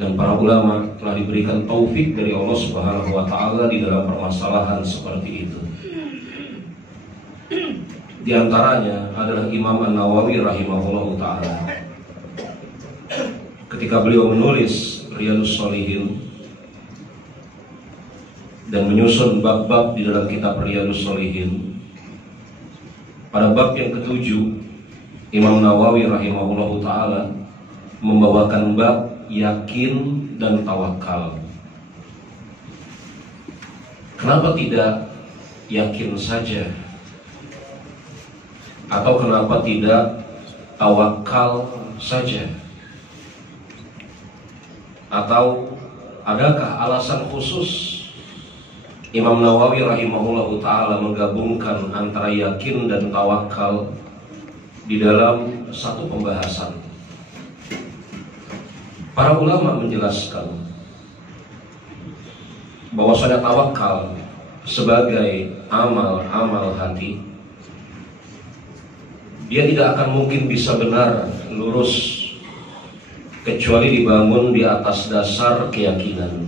dan para ulama telah diberikan taufik dari Allah Subhanahu wa taala di dalam permasalahan seperti itu. Di antaranya adalah Imam An-Nawawi rahimahullahu taala. Ketika beliau menulis Riyadhus Shalihin dan menyusun bab-bab di dalam kitab Riyadhus Shalihin, pada bab yang ketujuh Imam Nawawi rahimahullahu taala membawakan bab yakin dan tawakal. Kenapa tidak yakin saja? Atau kenapa tidak tawakal saja? Atau adakah alasan khusus Imam Nawawi rahimahullahu ta'ala menggabungkan antara yakin dan tawakal di dalam satu pembahasan? Para ulama menjelaskan bahwasanya tawakal sebagai amal hati, dia tidak akan mungkin bisa benar lurus kecuali dibangun di atas dasar keyakinan.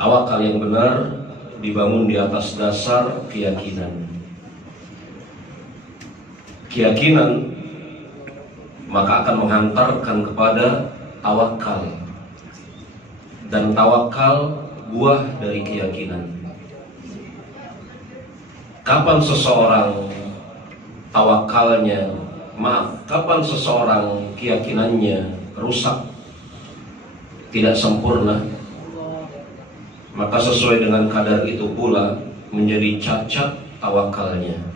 Tawakal yang benar dibangun di atas dasar keyakinan. Keyakinan maka akan menghantarkan kepada tawakal, dan tawakal buah dari keyakinan. Kapan seseorang kapan seseorang keyakinannya rusak, tidak sempurna, maka sesuai dengan kadar itu pula menjadi cacat tawakalnya.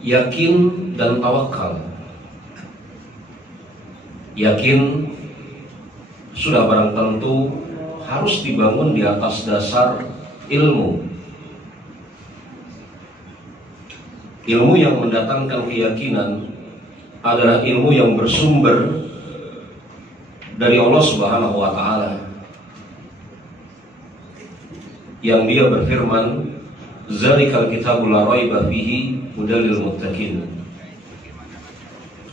Yakin dan tawakal. Yakin sudah barang tentu harus dibangun di atas dasar ilmu. Ilmu yang mendatangkan keyakinan adalah ilmu yang bersumber dari Allah Subhanahu wa taala, yang Dia berfirman, "Zalikal kitabul la raiba fihi hudal lil muttaqin."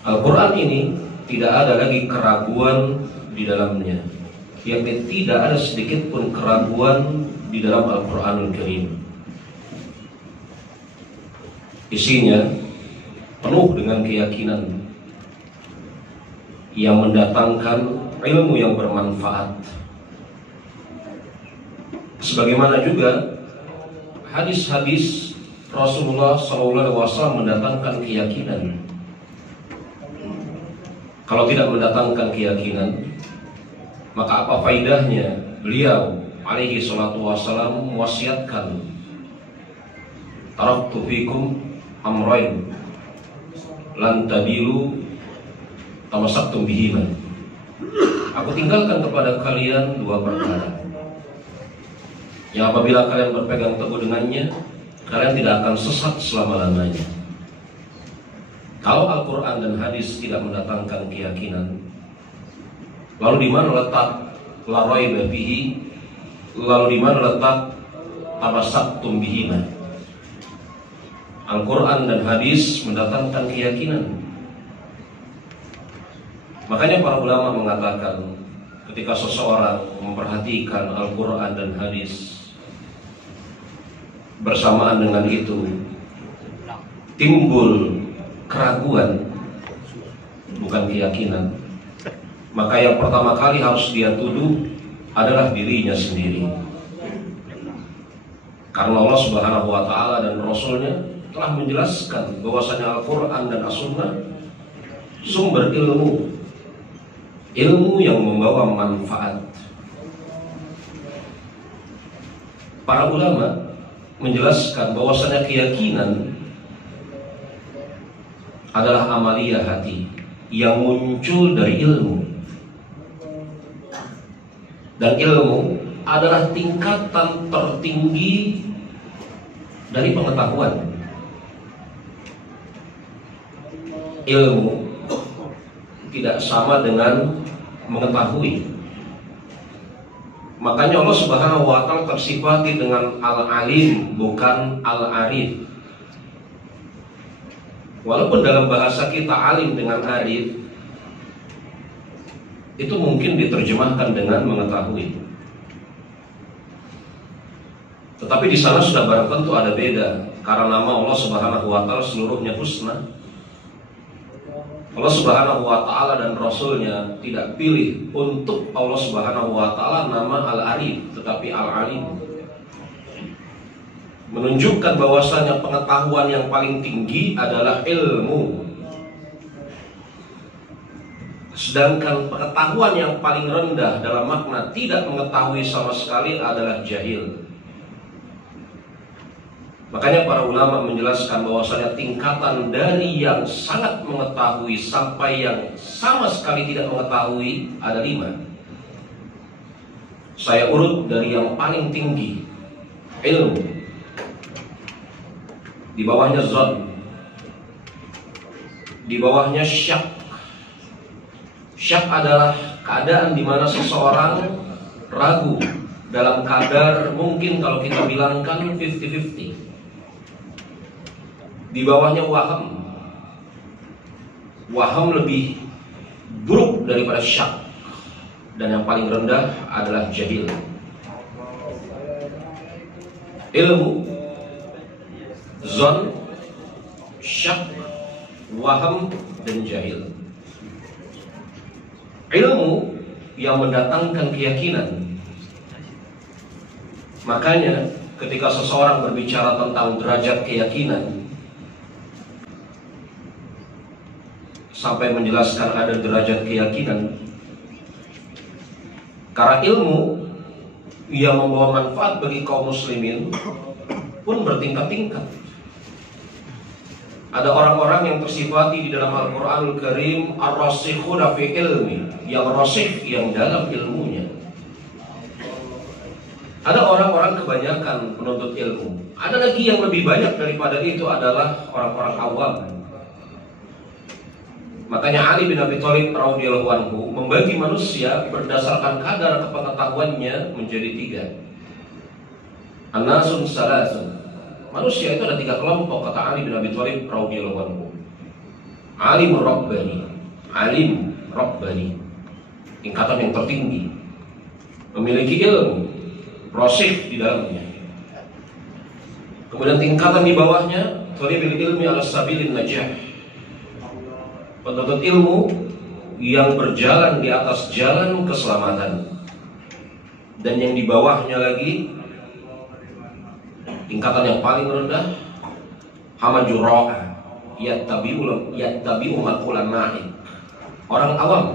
Al-Quran ini tidak ada lagi keraguan di dalamnya, yakni tidak ada sedikit pun keraguan di dalam Al-Quranul Karim. Isinya penuh dengan keyakinan yang mendatangkan ilmu yang bermanfaat. Sebagaimana juga hadis-hadis Rasulullah SAW mendatangkan keyakinan. Kalau tidak mendatangkan keyakinan, maka apa faidahnya beliau alaihi salatu wassalam mewasiatkan, taraktu fikum amrayn lan tadilu tamassaktum bihima. Aku tinggalkan kepada kalian dua perkara yang apabila kalian berpegang teguh dengannya, kalian tidak akan sesat selama-lamanya. Kalau Al-Quran dan hadis tidak mendatangkan keyakinan, lalu di mana letak la raiba fihi? Lalu di mana letak tamassaktum bihima? Al-Quran dan hadis mendatangkan keyakinan. Makanya para ulama mengatakan, ketika seseorang memperhatikan Al-Quran dan hadis, bersamaan dengan itu timbul keraguan, bukan keyakinan, maka yang pertama kali harus dia tuduh adalah dirinya sendiri. Karena Allah Subhanahu wa ta'ala dan Rasulnya telah menjelaskan bahwasanya Al-Quran dan As-Sunnah sumber ilmu yang membawa manfaat. Para ulama menjelaskan bahwasanya keyakinan adalah amaliyah hati yang muncul dari ilmu, dan ilmu adalah tingkatan tertinggi dari pengetahuan. Ilmu tidak sama dengan mengetahui. Makanya Allah Subhanahu wa ta'ala tersifati dengan al-alim, bukan al-arif. Walaupun dalam bahasa kita alim dengan arif itu mungkin diterjemahkan dengan mengetahui. Tetapi di sana sudah barang tentu ada beda, karena nama Allah Subhanahu wa Ta'ala seluruhnya husna. Allah Subhanahu wa Ta'ala dan Rasulnya tidak pilih untuk Allah Subhanahu wa Ta'ala nama Al-Arif, tetapi Al-Alim, menunjukkan bahwasanya pengetahuan yang paling tinggi adalah ilmu, sedangkan pengetahuan yang paling rendah dalam makna tidak mengetahui sama sekali adalah jahil. Makanya para ulama menjelaskan bahwasanya tingkatan dari yang sangat mengetahui sampai yang sama sekali tidak mengetahui ada 5. Saya urut dari yang paling tinggi, ilmu. Di bawahnya zon, di bawahnya syak. Syak adalah keadaan di mana seseorang ragu dalam kadar mungkin kalau kita bilangkan 50-50. Di bawahnya waham. Waham lebih buruk daripada syak. Dan yang paling rendah adalah jahil. Ilmu, zon, syak, waham, dan jahil. Ilmu yang mendatangkan keyakinan. Makanya ketika seseorang berbicara tentang derajat keyakinan, sampai menjelaskan ada derajat keyakinan, karena ilmu yang membawa manfaat bagi kaum muslimin pun bertingkat-tingkat. Ada orang-orang yang tersifati di dalam Al-Quranul Karim ar-rasikhuna fi ilmi, yang rasikh, yang dalam ilmunya. Ada orang-orang kebanyakan penuntut ilmu. Ada lagi yang lebih banyak daripada itu adalah orang-orang awam. Makanya Ali bin Abi Thalib radhiyallahu anhu membagi manusia berdasarkan kadar kepengetahuannya menjadi 3. An-nasun salasun. Manusia itu ada 3 kelompok, kata Ali bin Abi Thalib radhiyallahu anhu. Alim rabbani, alim rabbani, tingkatan yang tertinggi, memiliki ilmu, rasikh di dalamnya. Kemudian tingkatan di bawahnya, thalibul ilmi ala sabilin najah, penuntut ilmu yang berjalan di atas jalan keselamatan. Dan yang di bawahnya lagi, tingkatan yang paling rendah, hamajurra'a, yattabi'u maqulan na'iq, orang awam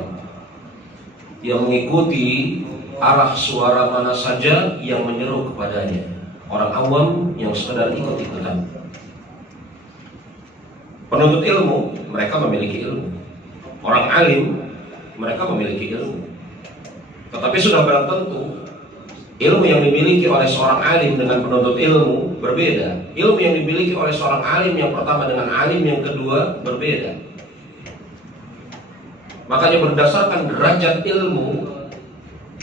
yang mengikuti arah suara mana saja yang menyeru kepadanya. Orang awam yang sekedar ikut-ikutan. Penuntut ilmu, mereka memiliki ilmu. Orang alim, mereka memiliki ilmu. Tetapi sudah barang tentu, ilmu yang dimiliki oleh seorang alim dengan penuntut ilmu berbeda. Ilmu yang dimiliki oleh seorang alim yang pertama dengan alim yang kedua berbeda. Makanya berdasarkan derajat ilmu,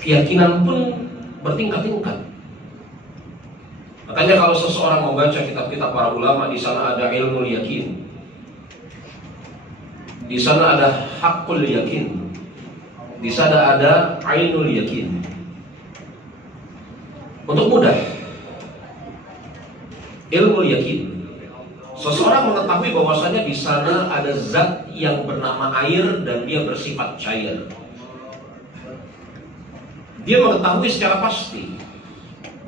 keyakinan pun bertingkat-tingkat. Makanya kalau seseorang membaca kitab-kitab para ulama, di sana ada ilmu yakin, di sana ada hakul yakin, di sana ada ainul yakin. Untuk mudah, ilmu yakin, seseorang mengetahui bahwasanya di sana ada zat yang bernama air dan dia bersifat cair. Dia mengetahui secara pasti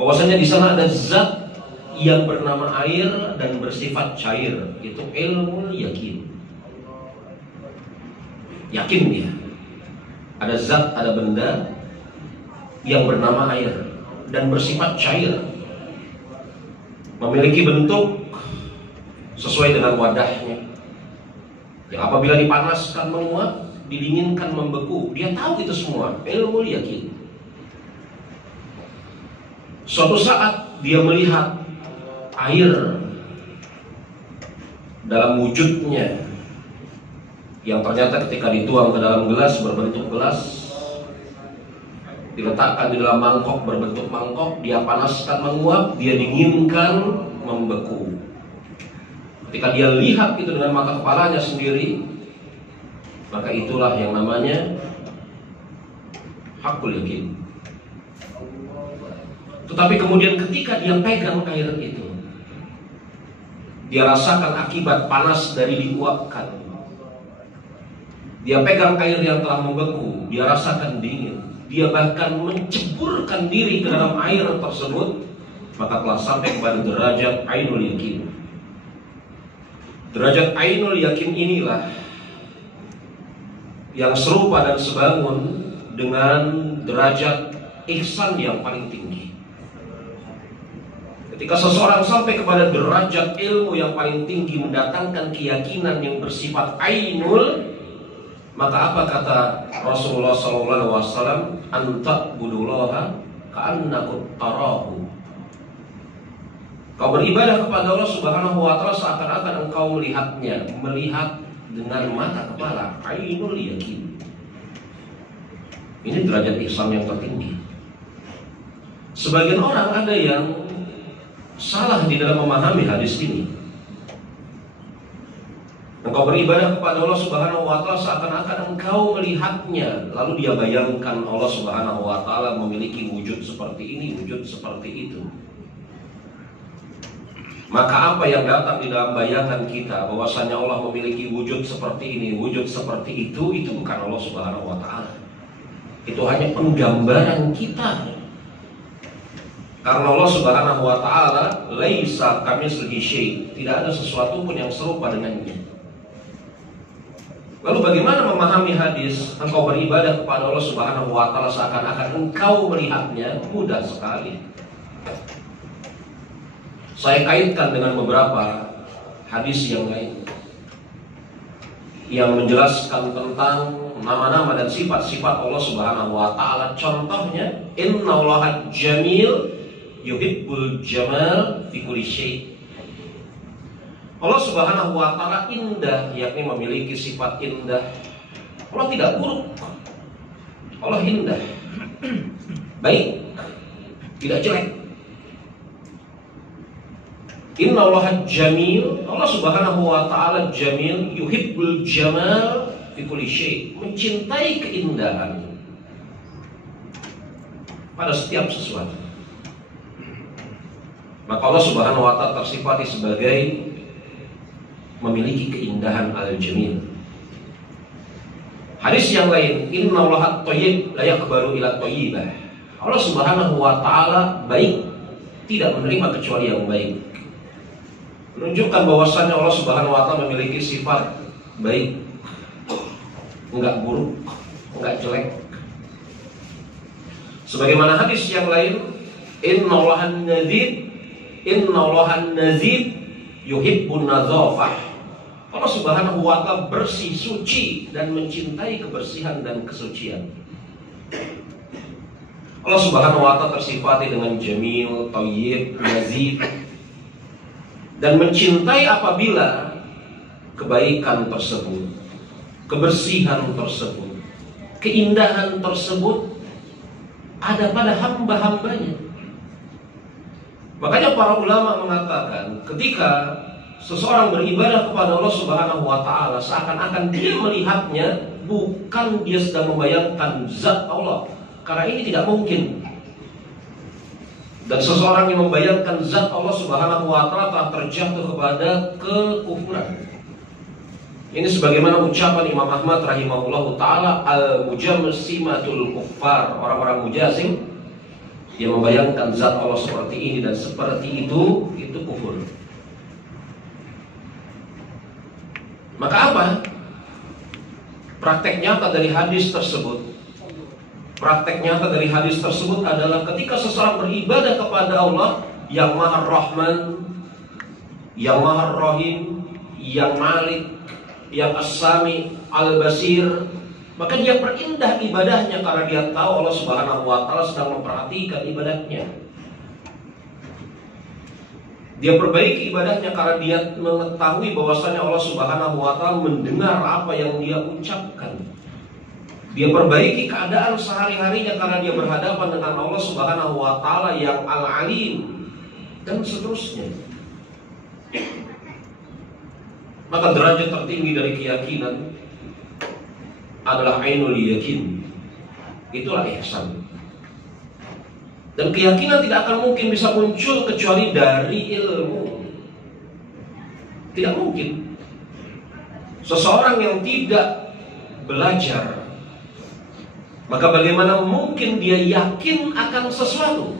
bahwasanya di sana ada zat yang bernama air dan bersifat cair. Itu ilmu yakin. Yakin dia ada zat, ada benda yang bernama air dan bersifat cair, memiliki bentuk sesuai dengan wadahnya, yang apabila dipanaskan menguap, didinginkan membeku. Dia tahu itu semua, ilmu yakin. Suatu saat dia melihat air dalam wujudnya, yang ternyata ketika dituang ke dalam gelas berbentuk gelas, diletakkan di dalam mangkok berbentuk mangkok, dia panaskan menguap, dia dinginkan membeku. Ketika dia lihat itu dengan mata kepalanya sendiri, maka itulah yang namanya hakul yakin. Tetapi kemudian ketika dia pegang air itu, dia rasakan akibat panas dari diuapkan. Dia pegang air yang telah membeku, dia rasakan dingin. Dia bahkan menceburkan diri ke dalam air tersebut, maka telah sampai kepada derajat ainul yakin. Derajat ainul yakin inilah yang serupa dan sebangun dengan derajat ihsan yang paling tinggi. Ketika seseorang sampai kepada derajat ilmu yang paling tinggi, mendatangkan keyakinan yang bersifat ainul, maka apa kata Rasulullah SAW? Anta budullaha ka'annakum tarahu. Kau beribadah kepada Allah Subhanahu wa Ta'ala seakan-akan engkau melihatnya, melihat dengan mata kepala, ainul yakin. Ini derajat ihsan yang tertinggi. Sebagian orang ada yang salah di dalam memahami hadis ini. Engkau beribadah kepada Allah Subhanahu wa Ta'ala seakan-akan engkau melihatnya, lalu dia bayangkan Allah Subhanahu wa Ta'ala memiliki wujud seperti ini, wujud seperti itu. Maka apa yang datang di dalam bayangan kita bahwasanya Allah memiliki wujud seperti ini, wujud seperti itu bukan Allah Subhanahu wa Ta'ala. Itu hanya penggambaran kita. Karena Allah Subhanahu wa Ta'ala laisa kamitslihi syai', tidak ada sesuatu pun yang serupa dengannya. Lalu bagaimana memahami hadis engkau beribadah kepada Allah Subhanahu wa Ta'ala seakan-akan engkau melihatnya? Mudah sekali. Saya kaitkan dengan beberapa hadis yang lain yang menjelaskan tentang nama-nama dan sifat-sifat Allah Subhanahu wa Ta'ala. Contohnya, innallaha jamil yuhibbul jamal fi kulli syai'. Allah Subhanahu wa Ta'ala indah, yakni memiliki sifat indah. Allah tidak buruk, Allah indah, baik, tidak jelek. Innallaha jamil, Allah Subhanahu wa Ta'ala jamil, yuhibbul jamal fi kulli syai', mencintai keindahan pada setiap sesuatu. Maka Allah Subhanahu wa Ta'ala tersifati sebagai memiliki keindahan al-jamil. Hadis yang lain, innallaha thayyib la yaqbalu illa thayyibah. Allah Subhanahu wa Ta'ala baik, tidak menerima kecuali yang baik. Menunjukkan bahwasannya Allah Subhanahu wa Ta'ala memiliki sifat baik, enggak buruk, enggak jelek. Sebagaimana hadis yang lain, innallaha nazid yuhibbun nadzafah. Allah Subhanahu wa Ta'ala bersih, suci, dan mencintai kebersihan dan kesucian. Allah Subhanahu wa Ta'ala tersifati dengan jamil, thayyib, nazif, dan mencintai apabila kebaikan tersebut, kebersihan tersebut, keindahan tersebut ada pada hamba-hambanya. Makanya para ulama mengatakan, ketika seseorang beribadah kepada Allah Subhanahu wa Ta'ala seakan-akan dia melihatnya, bukan dia sedang membayangkan zat Allah, karena ini tidak mungkin. Dan seseorang yang membayangkan zat Allah Subhanahu wa Ta'ala telah terjatuh kepada kekufuran. Ini sebagaimana ucapan Imam Ahmad rahimahullahu ta'ala, al-mujassimatul kuffar, orang-orang mujazim yang membayangkan zat Allah seperti ini dan seperti itu kufur. Maka apa praktek nyata dari hadis tersebut? Praktek nyata dari hadis tersebut adalah ketika seseorang beribadah kepada Allah yang Maha Rahman, yang Maha Rahim, yang Malik, yang As-Sami, Al-Basir, maka dia perindah ibadahnya karena dia tahu Allah Subhanahu wa Ta'ala sedang memperhatikan ibadahnya. Dia perbaiki ibadahnya karena dia mengetahui bahwasanya Allah Subhanahu wa Ta'ala mendengar apa yang dia ucapkan. Dia perbaiki keadaan sehari-harinya karena dia berhadapan dengan Allah Subhanahu wa Ta'ala yang Al-Alim, dan seterusnya. Maka derajat tertinggi dari keyakinan adalah ainul yakin. Itulah ihsan. Dan keyakinan tidak akan mungkin bisa muncul kecuali dari ilmu. Tidak mungkin. Seseorang yang tidak belajar, maka bagaimana mungkin dia yakin akan sesuatu?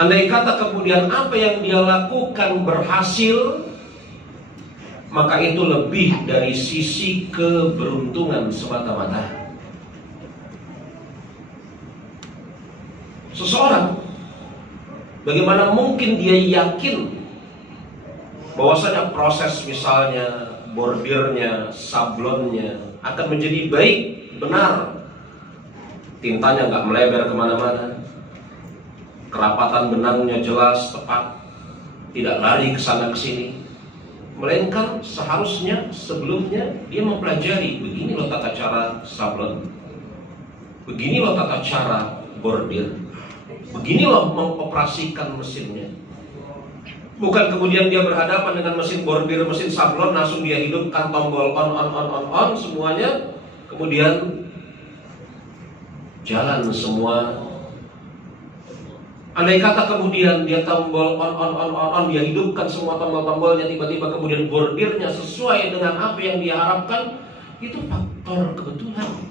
Andai kata kemudian apa yang dia lakukan berhasil, maka itu lebih dari sisi keberuntungan semata-mata. Seseorang, bagaimana mungkin dia yakin bahwasanya proses misalnya bordirnya, sablonnya akan menjadi baik, benar, tintanya nggak melebar kemana-mana, kerapatan benangnya jelas, tepat, tidak lari ke sana ke sini, melainkan seharusnya sebelumnya dia mempelajari begini loh tata cara sablon, begini loh tata cara bordir, begini loh mengoperasikan mesinnya. Bukan kemudian dia berhadapan dengan mesin bordir, mesin sablon, langsung dia hidupkan tombol on semuanya, kemudian jalan semua. Andai kata kemudian dia tombol on, dia hidupkan semua tombol-tombolnya, tiba-tiba kemudian bordirnya sesuai dengan apa yang dia harapkan, itu faktor kebetulan.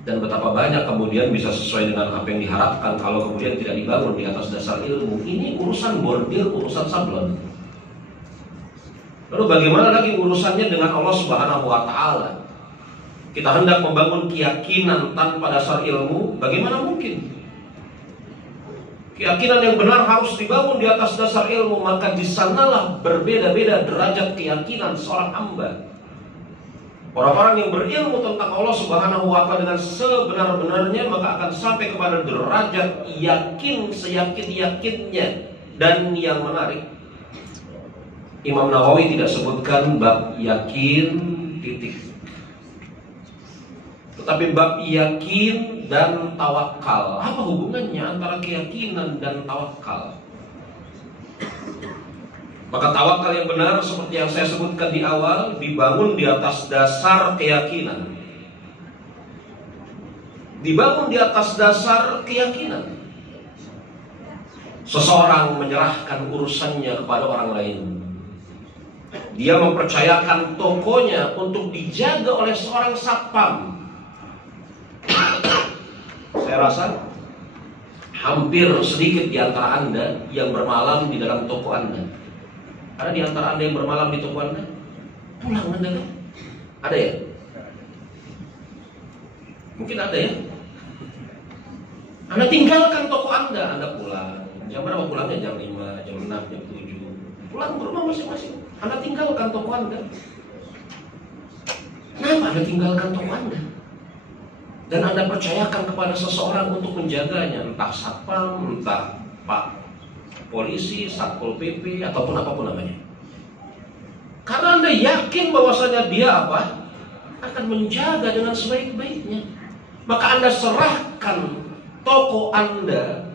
Dan betapa banyak kemudian bisa sesuai dengan apa yang diharapkan kalau kemudian tidak dibangun di atas dasar ilmu. Ini urusan bordir, urusan sablon. Lalu bagaimana lagi urusannya dengan Allah Subhanahu wa Ta'ala? Kita hendak membangun keyakinan tanpa dasar ilmu, bagaimana mungkin? Keyakinan yang benar harus dibangun di atas dasar ilmu, maka di sanalah berbeda-beda derajat keyakinan seorang hamba. Orang-orang yang berilmu tentang Allah Subhanahu wa Ta'ala dengan sebenar-benarnya, maka akan sampai kepada derajat yakin seyakin-yakinnya. Dan yang menarik, Imam Nawawi tidak sebutkan bab yakin titik, tetapi bab yakin dan tawakal. Apa hubungannya antara keyakinan dan tawakal? Maka tawakal yang benar seperti yang saya sebutkan di awal, dibangun di atas dasar keyakinan. Dibangun di atas dasar keyakinan. Seseorang menyerahkan urusannya kepada orang lain. Dia mempercayakan tokonya untuk dijaga oleh seorang satpam. Saya rasa hampir sedikit di antara Anda yang bermalam di dalam toko Anda. Ada di antara Anda yang bermalam di toko Anda? Pulang Anda kan? Ada ya? Mungkin ada ya? Anda tinggalkan toko Anda pulang. Jam berapa pulangnya? Jam 5, jam 6, jam 7. Pulang ke rumah masing-masing. Anda tinggalkan toko Anda. Kenapa Anda tinggalkan toko Anda? Dan Anda percayakan kepada seseorang untuk menjaganya, entah satpam, entah Pak polisi, satpol PP, ataupun apapun namanya. Karena Anda yakin bahwasanya dia apa? Akan menjaga dengan sebaik-baiknya. Maka Anda serahkan toko Anda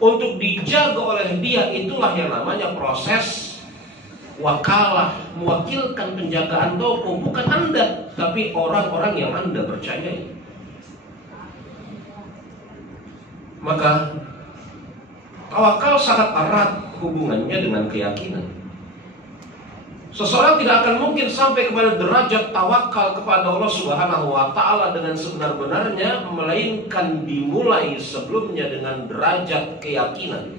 untuk dijaga oleh dia. Itulah yang namanya proses wakalah, mewakilkan penjagaan toko. Bukan Anda, tapi orang-orang yang Anda percayai. Maka tawakal sangat erat hubungannya dengan keyakinan. Seseorang tidak akan mungkin sampai kepada derajat tawakal kepada Allah Subhanahu wa Ta'ala dengan sebenar-benarnya, melainkan dimulai sebelumnya dengan derajat keyakinan.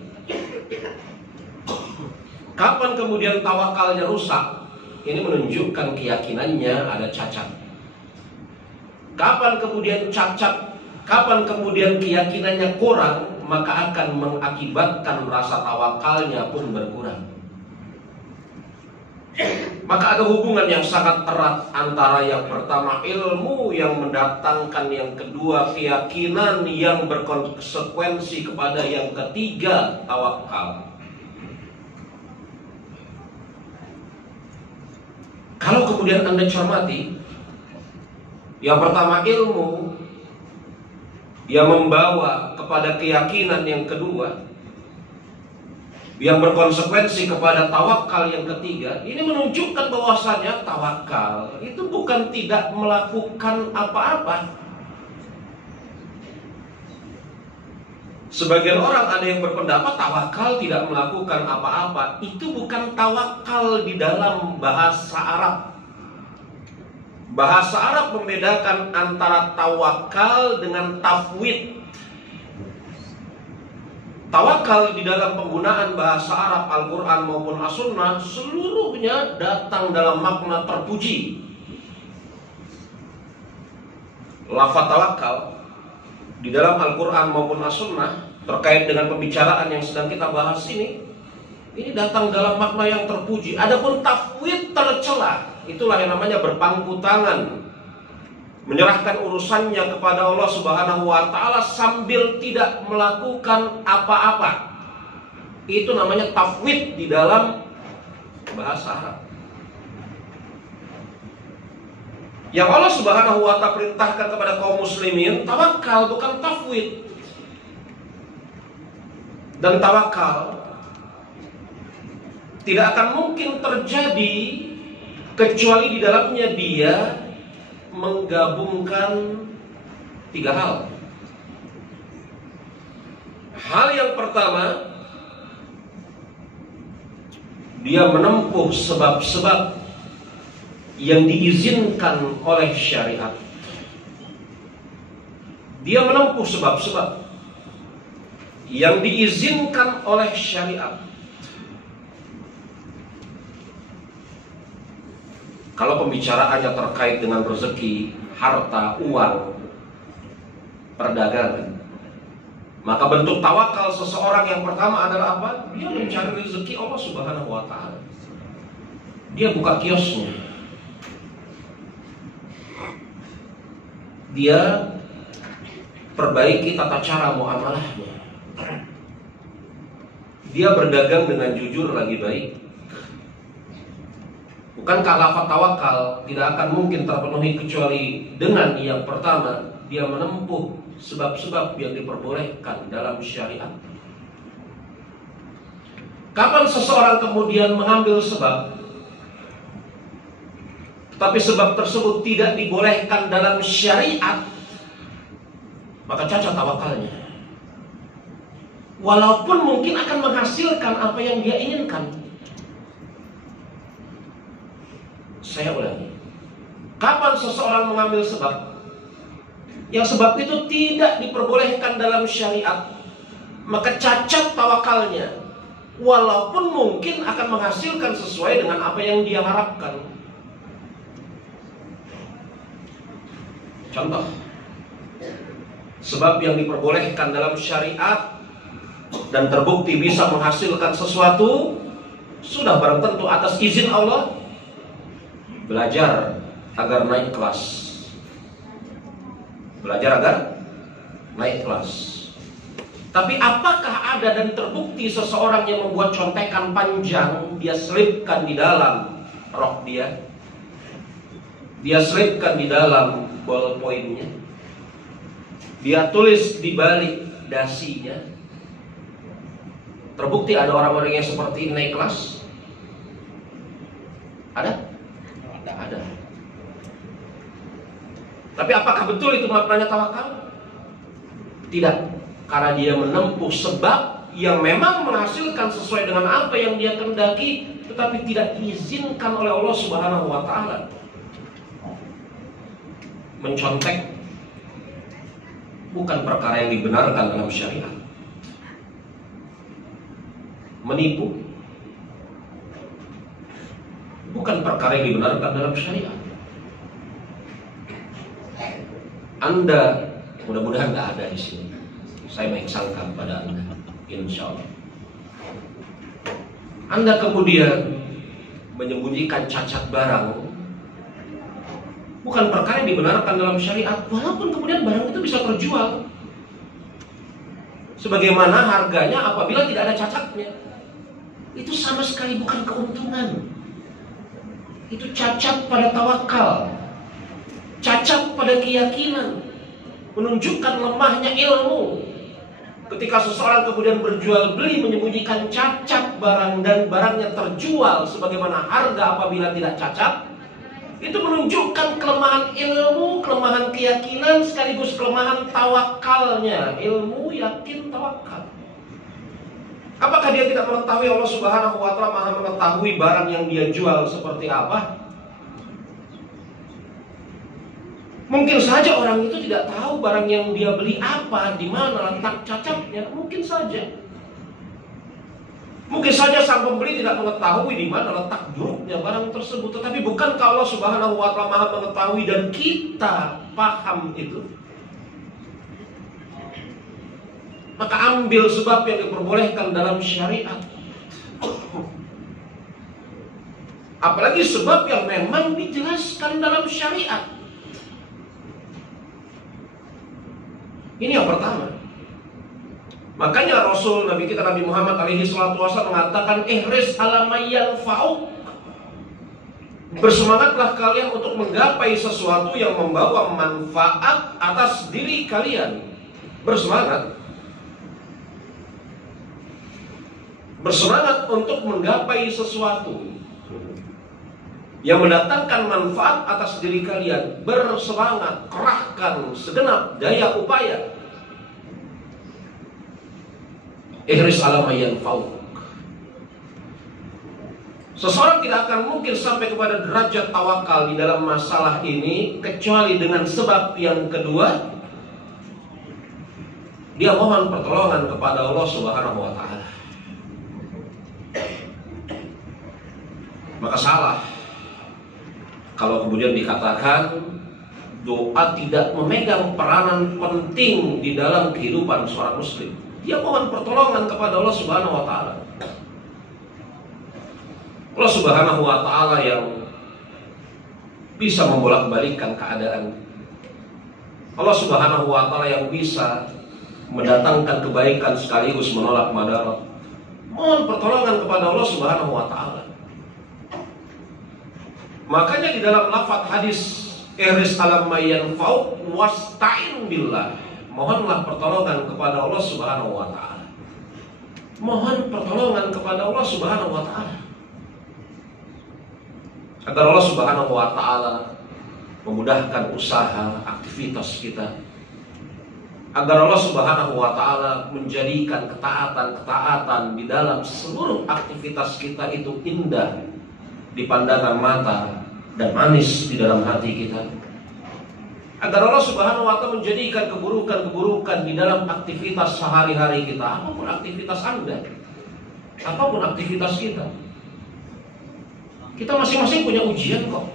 Kapan kemudian tawakalnya rusak? Ini menunjukkan keyakinannya ada cacat. Kapan kemudian cacat? Kapan kemudian keyakinannya kurang? Maka akan mengakibatkan rasa tawakalnya pun berkurang. Maka ada hubungan yang sangat erat antara yang pertama ilmu yang mendatangkan, yang kedua keyakinan yang berkonsekuensi kepada yang ketiga tawakal. Kalau kemudian Anda cermati, yang pertama ilmu yang membawa kepada keyakinan yang kedua, yang berkonsekuensi kepada tawakal yang ketiga, ini menunjukkan bahwasanya tawakal itu bukan tidak melakukan apa-apa. Sebagian orang ada yang berpendapat tawakal tidak melakukan apa-apa. Itu bukan tawakal di dalam bahasa Arab. Bahasa Arab membedakan antara tawakal dengan tafwid. Tawakal di dalam penggunaan bahasa Arab, Al-Quran maupun As-Sunnah, seluruhnya datang dalam makna terpuji. Lafaz tawakal di dalam Al-Quran maupun As-Sunnah terkait dengan pembicaraan yang sedang kita bahas ini datang dalam makna yang terpuji. Adapun tafwid tercela, itulah yang namanya berpangku tangan, menyerahkan urusannya kepada Allah Subhanahu wa Ta'ala sambil tidak melakukan apa-apa. Itu namanya tafwid di dalam bahasa Arab. Yang Allah Subhanahu wa Ta'ala perintahkan kepada kaum muslimin tawakal, bukan tafwid. Dan tawakal tidak akan mungkin terjadi kecuali di dalamnya dia menggabungkan tiga hal. Hal yang pertama, dia menempuh sebab-sebab yang diizinkan oleh syariat. Dia menempuh sebab-sebab yang diizinkan oleh syariat. Kalau pembicaraannya terkait dengan rezeki, harta, uang, perdagangan, maka bentuk tawakal seseorang yang pertama adalah apa? Dia mencari rezeki Allah Subhanahu wa Ta'ala. Dia buka kiosnya, dia perbaiki tata cara muamalahnya, dia berdagang dengan jujur lagi baik. Bukankah lafaz tawakal tidak akan mungkin terpenuhi kecuali dengan yang pertama, dia menempuh sebab-sebab yang diperbolehkan dalam syariat. Kapan seseorang kemudian mengambil sebab, tapi sebab tersebut tidak dibolehkan dalam syariat, maka cacat tawakalnya. Walaupun mungkin akan menghasilkan apa yang dia inginkan. Saya ulangi, kapan seseorang mengambil sebab, yang sebab itu tidak diperbolehkan dalam syariat, maka cacat tawakalnya. Walaupun mungkin akan menghasilkan sesuai dengan apa yang dia harapkan. Contoh, sebab yang diperbolehkan dalam syariat dan terbukti bisa menghasilkan sesuatu, sudah barang tentu atas izin Allah. Belajar agar naik kelas. Belajar agar naik kelas. Tapi apakah ada dan terbukti seseorang yang membuat contekan panjang, dia selipkan di dalam rok dia, dia selipkan di dalam ballpointnya, dia tulis di balik dasinya? Terbukti ada orang-orang yang seperti ini naik kelas? Ada? Ada. Tapi apakah betul itu maknanya tawakal? Tidak, karena dia menempuh sebab yang memang menghasilkan sesuai dengan apa yang dia kehendaki, tetapi tidak diizinkan oleh Allah Subhanahu wa Ta'ala. Mencontek bukan perkara yang dibenarkan dalam syariat. Menipu bukan perkara yang dibenarkan dalam syariat. Anda, mudah-mudahan nggak ada di sini. Saya baik sangka pada Anda, insya Allah. Anda kemudian menyembunyikan cacat barang, bukan perkara yang dibenarkan dalam syariat, walaupun kemudian barang itu bisa terjual. Sebagaimana harganya apabila tidak ada cacatnya. Itu sama sekali bukan keuntungan. Itu cacat pada tawakal, cacat pada keyakinan, menunjukkan lemahnya ilmu. Ketika seseorang kemudian berjual beli menyembunyikan cacat barang dan barangnya terjual sebagaimana harga apabila tidak cacat, itu menunjukkan kelemahan ilmu, kelemahan keyakinan, sekaligus kelemahan tawakalnya. Ilmu, yakin, tawakal. Apakah dia tidak mengetahui Allah Subhanahu wa Ta'ala Maha mengetahui barang yang dia jual seperti apa? Mungkin saja orang itu tidak tahu barang yang dia beli apa, di mana letak cacatnya. Mungkin saja. Mungkin saja sang pembeli tidak mengetahui di mana letak buruknya barang tersebut. Tetapi bukankah Allah Subhanahu wa Ta'ala Maha mengetahui dan kita paham itu? Maka ambil sebab yang diperbolehkan dalam syariat. Apalagi sebab yang memang dijelaskan dalam syariat. Ini yang pertama. Makanya Rasul Nabi kita Nabi Muhammad alaihi salatu wasallam mengatakan ihris ala may yanfa'uk. Bersemangatlah kalian untuk menggapai sesuatu yang membawa manfaat atas diri kalian. Bersemangat. Bersemangat untuk menggapai sesuatu yang mendatangkan manfaat atas diri kalian. Bersemangat, kerahkan segenap daya upaya. Ihris ala may yanfa'uk. Seseorang tidak akan mungkin sampai kepada derajat tawakal di dalam masalah ini kecuali dengan sebab yang kedua, dia mohon pertolongan kepada Allah Subhanahu wa Ta'ala. Maka salah kalau kemudian dikatakan doa tidak memegang peranan penting di dalam kehidupan seorang muslim. Dia mohon pertolongan kepada Allah Subhanahu wa Ta'ala. Allah Subhanahu wa Ta'ala yang bisa membolak-balikkan keadaan. Allah Subhanahu wa Ta'ala yang bisa mendatangkan kebaikan sekaligus menolak madarat. Mohon pertolongan kepada Allah Subhanahu wa Ta'ala. Makanya di dalam lafaz hadis ihris ala may yanfa'uk wasta'in billah. Mohonlah pertolongan kepada Allah Subhanahu wa Ta'ala. Mohon pertolongan kepada Allah Subhanahu wa Ta'ala. Agar Allah Subhanahu wa Ta'ala memudahkan usaha, aktivitas kita. Agar Allah Subhanahu wa Ta'ala menjadikan ketaatan-ketaatan di dalam seluruh aktivitas kita itu indah di pandangan mata dan manis di dalam hati kita. Agar Allah Subhanahu wa Ta'ala menjadikan keburukan-keburukan di dalam aktivitas sehari-hari kita. Apapun aktivitas Anda, apapun aktivitas kita, kita masing-masing punya ujian kok.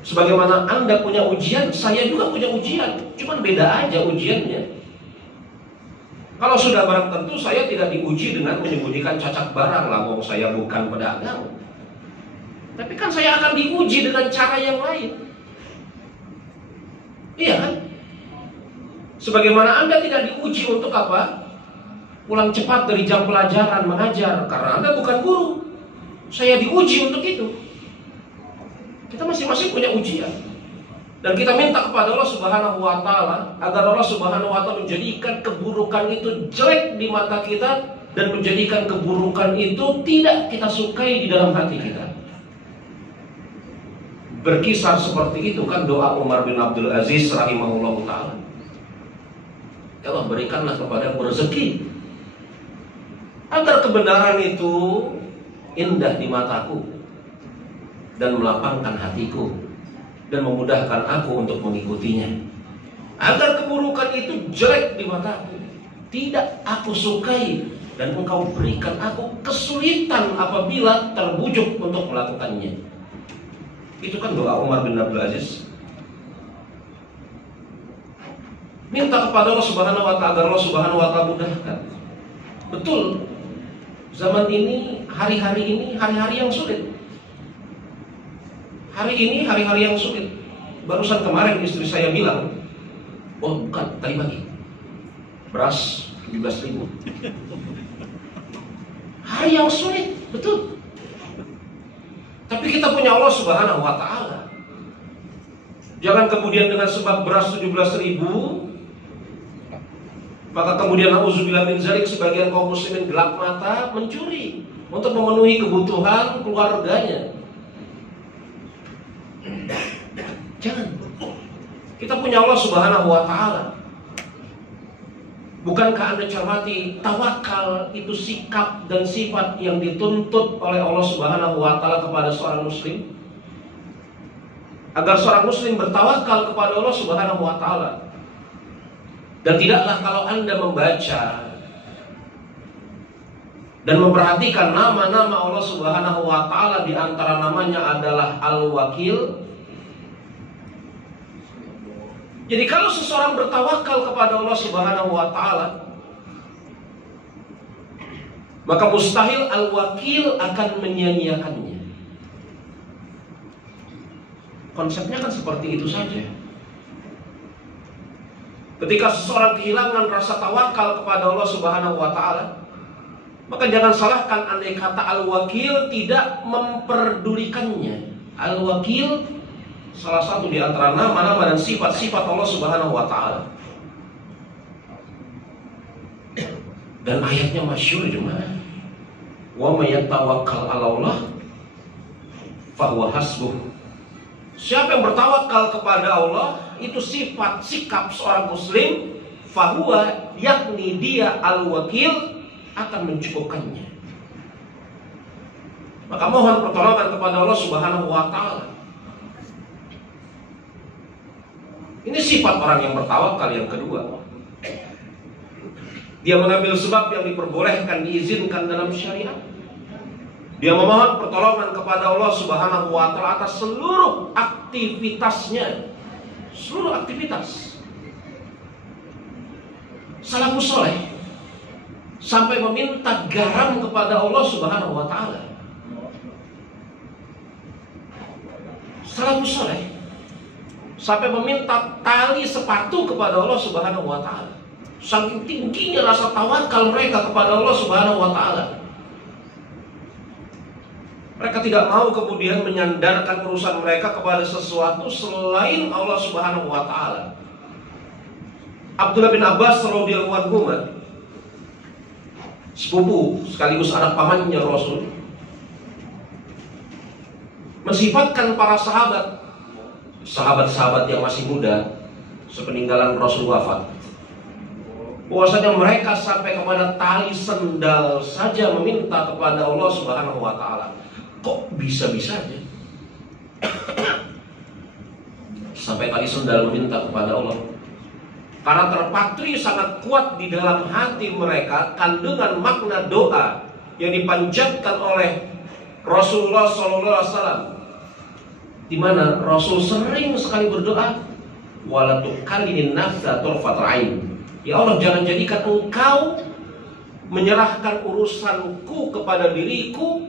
Sebagaimana Anda punya ujian, saya juga punya ujian. Cuman beda aja ujiannya. Kalau sudah barang tentu saya tidak diuji dengan menyembunyikan cacat barang lah, wong saya bukan pedagang. Tapi kan saya akan diuji dengan cara yang lain. Iya kan? Sebagaimana Anda tidak diuji untuk apa? Pulang cepat dari jam pelajaran mengajar, karena Anda bukan guru. Saya diuji untuk itu. Kita masing-masing punya ujian. Dan kita minta kepada Allah Subhanahu wa Ta'ala agar Allah Subhanahu wa Ta'ala menjadikan keburukan itu jelek di mata kita, dan menjadikan keburukan itu tidak kita sukai di dalam hati kita. Berkisar seperti itu kan doa Umar bin Abdul Aziz rahimahullah ta'ala. Ya Allah, berikanlah kepada rezeki agar kebenaran itu indah di mataku dan melapangkan hatiku dan memudahkan aku untuk mengikutinya. Agar keburukan itu jelek di mataku, tidak aku sukai, dan engkau berikan aku kesulitan apabila terbujuk untuk melakukannya. Itu kan doa Umar bin Abdul Aziz. Minta kepada Allah Subhanahu wa Ta'ala agar Allah Subhanahu wa Ta'ala mudahkan. Betul, zaman ini, hari-hari ini, hari-hari yang sulit. Hari ini, hari-hari yang sulit. Barusan kemarin istri saya bilang, oh bukan, tadi pagi beras 17.000. Hari yang sulit, betul. Tapi kita punya Allah Subhanahu wa Ta'ala. Jangan kemudian dengan sebab beras 17.000 Maka kemudian nauzubillah min dzalik, sebagian kaum muslimin gelap mata mencuri untuk memenuhi kebutuhan keluarganya. Jangan. Kita punya Allah Subhanahu wa taala. Bukankah Anda cermati, tawakal itu sikap dan sifat yang dituntut oleh Allah Subhanahu wa taala kepada seorang muslim? Agar seorang muslim bertawakal kepada Allah Subhanahu wa taala. Dan tidaklah kalau Anda membaca dan memperhatikan nama-nama Allah Subhanahu wa taala, di antara namanya adalah Al-Wakil. Jadi kalau seseorang bertawakal kepada Allah Subhanahu wa taala, maka mustahil Al-Wakil akan menyia-nyiakannya. Konsepnya kan seperti itu saja. Ketika seseorang kehilangan rasa tawakal kepada Allah Subhanahu wa taala, maka jangan salahkan andai kata Al-Wakil tidak memperdulikannya. Al-Wakil salah satu di antara nama-nama dan sifat-sifat Allah Subhanahu wa taala. Dan ayatnya masyhur jemaah. Wa may yatawakkal 'ala Allah fahuwa hasbuh. Siapa yang bertawakal kepada Allah, itu sifat sikap seorang muslim, fahuwa, yakni dia al-wakil, akan mencukupkannya. Maka mohon pertolongan kepada Allah Subhanahu wa taala. Ini sifat orang yang bertawakal yang kedua. Dia mengambil sebab yang diperbolehkan, diizinkan dalam syariat. Dia memohon pertolongan kepada Allah Subhanahu wa taala atas seluruh aktivitasnya. Seluruh aktivitas. Salafus saleh sampai meminta garam kepada Allah Subhanahu wa taala. Salafus saleh sampai meminta tali sepatu kepada Allah Subhanahu wa taala. Saking tingginya rasa tawakal mereka kepada Allah Subhanahu wa taala. Mereka tidak mau kemudian menyandarkan urusan mereka kepada sesuatu selain Allah Subhanahu wa taala. Abdullah bin Abbas radhiyallahu anhu, sepupu sekaligus anak pamannya Rasul, mensifatkan para sahabat-sahabat yang masih muda sepeninggalan Rasul wafat, bahwasanya mereka sampai kepada tali sendal saja meminta kepada Allah Subhanahu wa taala. Kok bisa-bisanya sampai tali sendal meminta kepada Allah? Karena terpatri sangat kuat di dalam hati mereka kandungan makna doa yang dipanjatkan oleh Rasulullah SAW, di mana Rasul sering sekali berdoa, wala tukallin nafsa turfat ain. Ya Allah, jangan jadikan engkau menyerahkan urusanku kepada diriku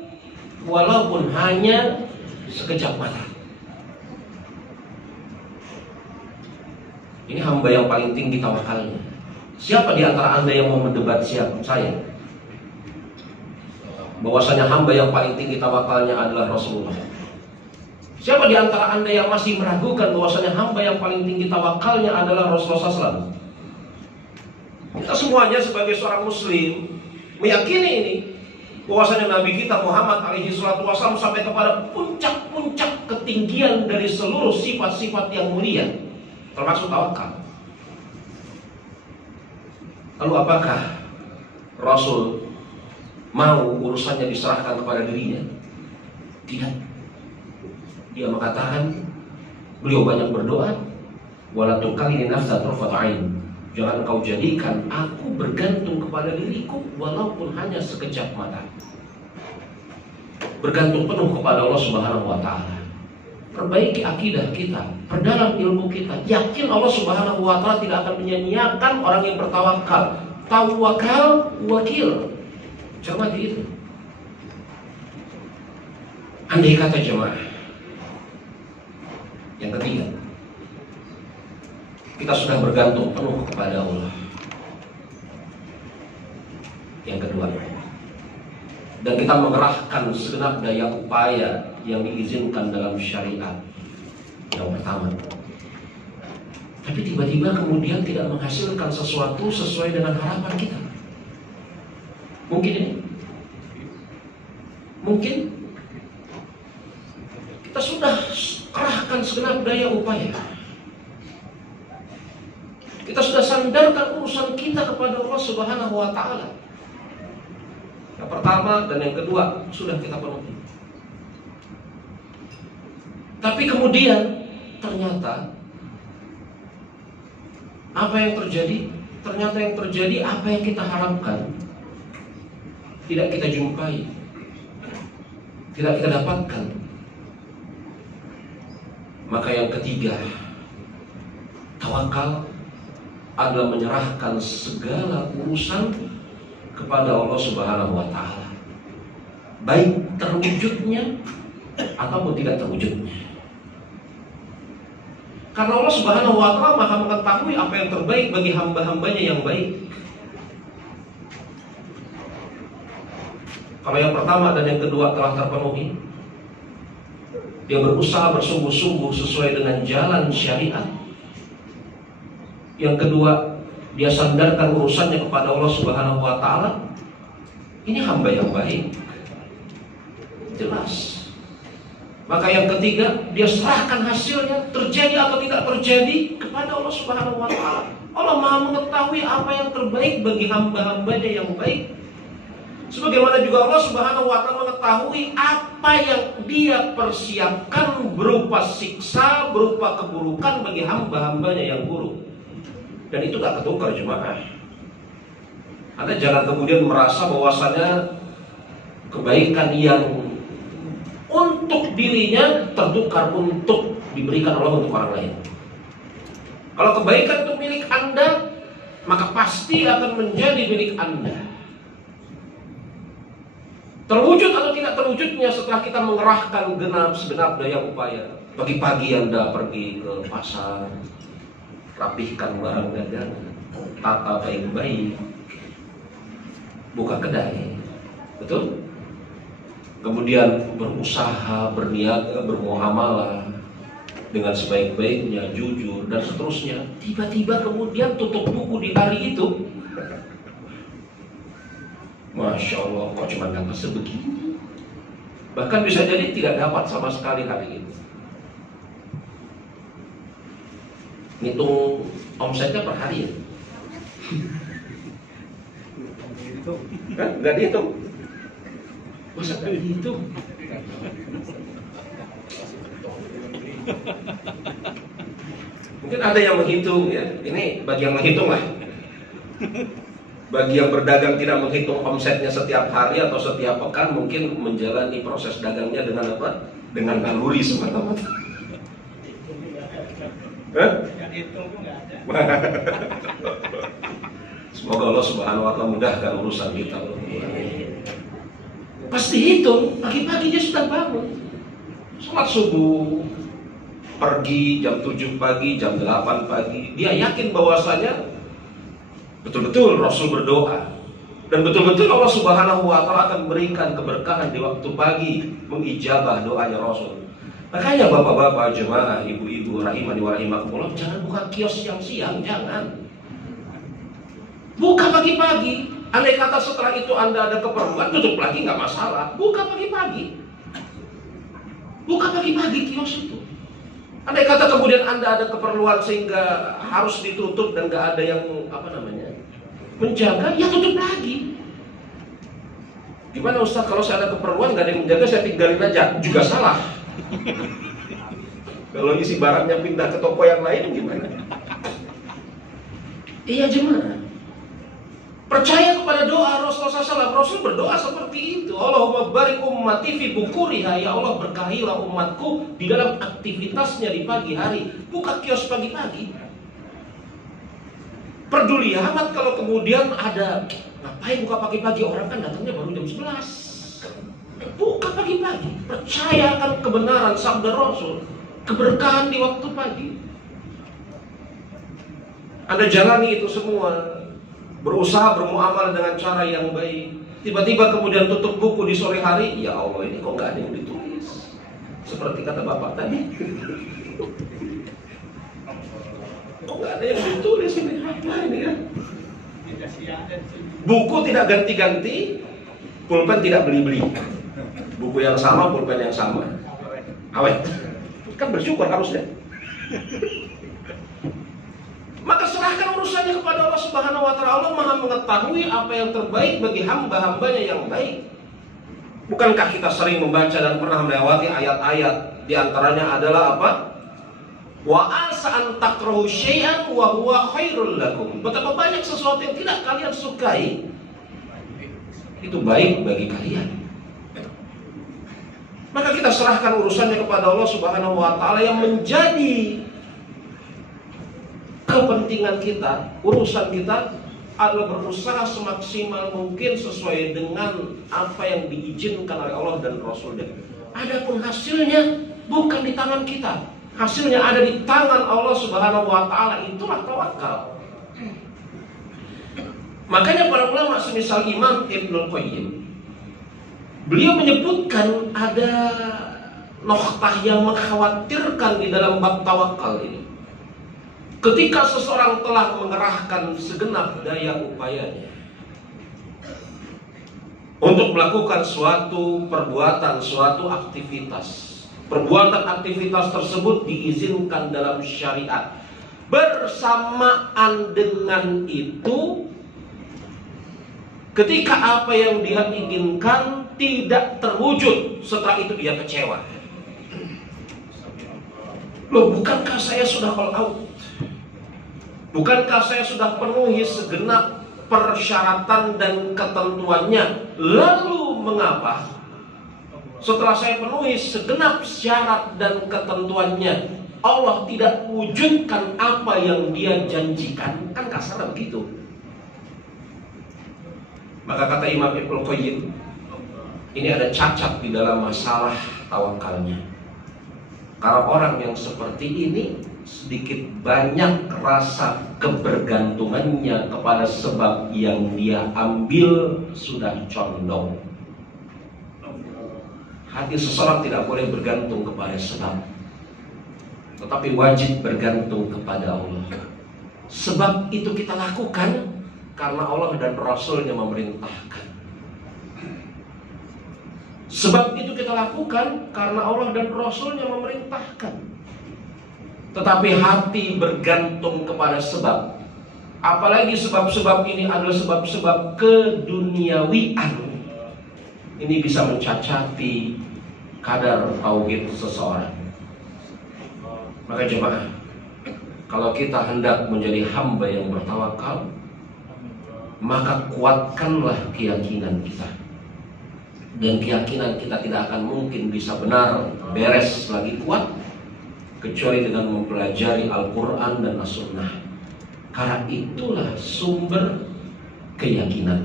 walaupun hanya sekejap mata. Ini hamba yang paling tinggi tawakalnya. Siapa di antara Anda yang mau mendebat saya? Bahwasanya hamba yang paling tinggi tawakalnya adalah Rasulullah. Siapa di antara Anda yang masih meragukan bahwasanya hamba yang paling tinggi tawakalnya adalah Rasulullah SAW? Kita semuanya sebagai seorang muslim meyakini ini, bahwasanya Nabi kita Muhammad alaihi salatu wasallam sampai kepada puncak-puncak ketinggian dari seluruh sifat-sifat yang mulia, termasuk tawakal. Lalu apakah Rasul mau urusannya diserahkan kepada dirinya? Tidak. Dia mengatakan, beliau banyak berdoa, wala tukallin nafsa turfat ain. Jangan engkau jadikan aku bergantung kepada diriku walaupun hanya sekejap mata. Bergantung penuh kepada Allah Subhanahu wa taala. Perbaiki akidah kita, perdalam ilmu kita. Yakin Allah Subhanahu wa taala tidak akan menyia-nyiakan orang yang bertawakal. Tawakal wakil. Cermati itu. Andai kata jemaah, yang ketiga, kita sudah bergantung penuh kepada Allah. Yang kedua, dan kita mengerahkan segenap daya upaya yang diizinkan dalam syariat. Yang pertama, tapi tiba-tiba kemudian tidak menghasilkan sesuatu sesuai dengan harapan kita. Mungkin ini? Mungkin kita sudah kerahkan segenap daya upaya, kita sudah sandarkan urusan kita kepada Allah Subhanahu wa Ta'ala. Yang pertama dan yang kedua sudah kita penuhi. Tapi kemudian ternyata apa yang terjadi? Ternyata yang terjadi apa yang kita harapkan tidak kita jumpai, tidak kita dapatkan. Maka yang ketiga, tawakal adalah menyerahkan segala urusan kepada Allah Subhanahu wa Ta'ala, baik terwujudnya ataupun tidak terwujudnya. Karena Allah Subhanahu wa Ta'ala Maha mengetahui apa yang terbaik bagi hamba-hambanya yang baik. Kalau yang pertama dan yang kedua telah terpenuhi, dia berusaha bersungguh-sungguh sesuai dengan jalan syariat. Yang kedua, dia sandarkan urusannya kepada Allah Subhanahu wa Ta'ala. Ini hamba yang baik, jelas. Maka yang ketiga, dia serahkan hasilnya, terjadi atau tidak terjadi, kepada Allah Subhanahu wa Ta'ala. Allah Maha mengetahui apa yang terbaik bagi hamba-hambanya yang baik. Sebagaimana juga Allah Subhanahu wa Ta'ala mengetahui apa yang dia persiapkan berupa siksa, berupa keburukan bagi hamba-hambanya yang buruk. Dan itu gak ketukar jemaah. Anda jangan kemudian merasa bahwasanya kebaikan yang untuk dirinya tertukar untuk diberikan Allah untuk orang lain. Kalau kebaikan itu milik Anda, maka pasti akan menjadi milik Anda. Terwujud atau tidak terwujudnya setelah kita mengerahkan segenap daya upaya. Pagi-pagi Anda pergi ke pasar, rapihkan barang dagangan, tata baik-baik, buka kedai, betul? Kemudian berusaha, berniaga, bermuamalah dengan sebaik-baiknya, jujur dan seterusnya. Tiba-tiba kemudian tutup buku di hari itu, Masya Allah, kok cuma dapat sebegini? Bahkan bisa jadi tidak dapat sama sekali hari itu. Ngitung omsetnya per hari ya? Kan? Nggak dihitung? Masa nggak dihitung? Mungkin ada yang menghitung ya. Ini bagi yang menghitung lah. Bagi yang berdagang tidak menghitung omsetnya setiap hari atau setiap pekan, mungkin menjalani proses dagangnya dengan apa? Dengan naluri semata-mata. Semoga Allah Subhanahu wa Ta'ala mudahkan urusan kita. Pasti hitung, pagi-pagi dia sudah bangun, sholat subuh, pergi jam 7 pagi, jam 8 pagi. Dia yakin bahwasanya betul-betul Rasul berdoa, dan betul-betul Allah Subhanahu wa Ta'ala akan memberikan keberkahan di waktu pagi, mengijabah doanya Rasul. Makanya bapak-bapak, jemaah, ibu-ibu, rahimani wa rahimakumullah, jangan buka kios siang-siang, jangan. Buka pagi-pagi. Andai kata setelah itu Anda ada keperluan, tutup lagi nggak masalah. Buka pagi-pagi. Buka pagi-pagi kios itu. Andai kata kemudian Anda ada keperluan sehingga harus ditutup dan nggak ada yang menjaga, ya tutup lagi. Gimana Ustaz, kalau saya ada keperluan nggak ada yang menjaga, saya tinggalin aja? Juga salah. Kalau isi barangnya pindah ke toko yang lain gimana? Iya jemaah. Percaya kepada doa Rasulullah SAW. Rasul berdoa seperti itu. Allahumma barik ummati fi bukuriha. Ya Allah, berkahilah umatku di dalam aktivitasnya di pagi hari. Buka kios pagi-pagi. Peduli amat kalau kemudian ada, ngapain buka pagi-pagi? Orang kan datangnya baru jam 11. Buka pagi-pagi. Percaya akan kebenaran sabda Rasul, keberkahan di waktu pagi. Anda jalani itu semua, berusaha bermuamalah dengan cara yang baik. Tiba-tiba kemudian tutup buku di sore hari, ya Allah, ini kok nggak ada yang ditulis. Seperti kata bapak tadi. Kok nggak ada yang ditulis ini? Apa ini kan? Buku tidak ganti-ganti, pulpen tidak beli-beli. Buku yang sama, pulpen yang sama. Awet. Kan bersyukur harusnya. Maka serahkan urusannya kepada Allah Subhanahu wa Ta'ala. Allah Maha mengetahui apa yang terbaik bagi hamba-hambanya yang baik. Bukankah kita sering membaca dan pernah melewati ayat-ayat? Di antaranya adalah apa? Wa asa an takrahu syai'an wa huwa khairul lakum. Betapa banyak sesuatu yang tidak kalian sukai, itu baik bagi kalian. Maka kita serahkan urusannya kepada Allah Subhanahu wa Ta'ala yang menjadi kepentingan kita. Urusan kita adalah berusaha semaksimal mungkin sesuai dengan apa yang diizinkan oleh Allah dan Rasulnya. Adapun hasilnya bukan di tangan kita, hasilnya ada di tangan Allah Subhanahu wa Ta'ala. Itulah tawakal. Makanya para ulama semisal Imam Ibnul Qayyim, beliau menyebutkan ada noktah yang mengkhawatirkan di dalam bab tawakal ini. Ketika seseorang telah mengerahkan segenap daya upayanya untuk melakukan suatu perbuatan, suatu aktivitas, perbuatan aktivitas tersebut diizinkan dalam syariat. Bersamaan dengan itu, ketika apa yang dia inginkan tidak terwujud, setelah itu dia kecewa. Loh, bukankah saya sudah all out? Bukankah saya sudah penuhi segenap persyaratan dan ketentuannya? Lalu mengapa setelah saya penuhi segenap syarat dan ketentuannya, Allah tidak wujudkan apa yang dia janjikan? Kan kasar begitu. Maka kata Imam Ibnul Qayyim, ini ada cacat di dalam masalah tawakalnya. Karena orang yang seperti ini sedikit banyak rasa kebergantungannya kepada sebab yang dia ambil sudah condong. Hati seseorang tidak boleh bergantung kepada sebab, tetapi wajib bergantung kepada Allah. Sebab itu kita lakukan karena Allah dan Rasulnya memerintahkan. Sebab itu kita lakukan karena Allah dan Rasulnya memerintahkan. Tetapi hati bergantung kepada sebab, apalagi sebab-sebab ini adalah sebab-sebab keduniawian, ini bisa mencacati kadar tauhid seseorang. Maka jemaah, kalau kita hendak menjadi hamba yang bertawakal, maka kuatkanlah keyakinan kita. Dan keyakinan kita tidak akan mungkin bisa benar, beres lagi kuat, kecuali dengan mempelajari Al-Quran dan As-Sunnah. Karena itulah sumber keyakinan.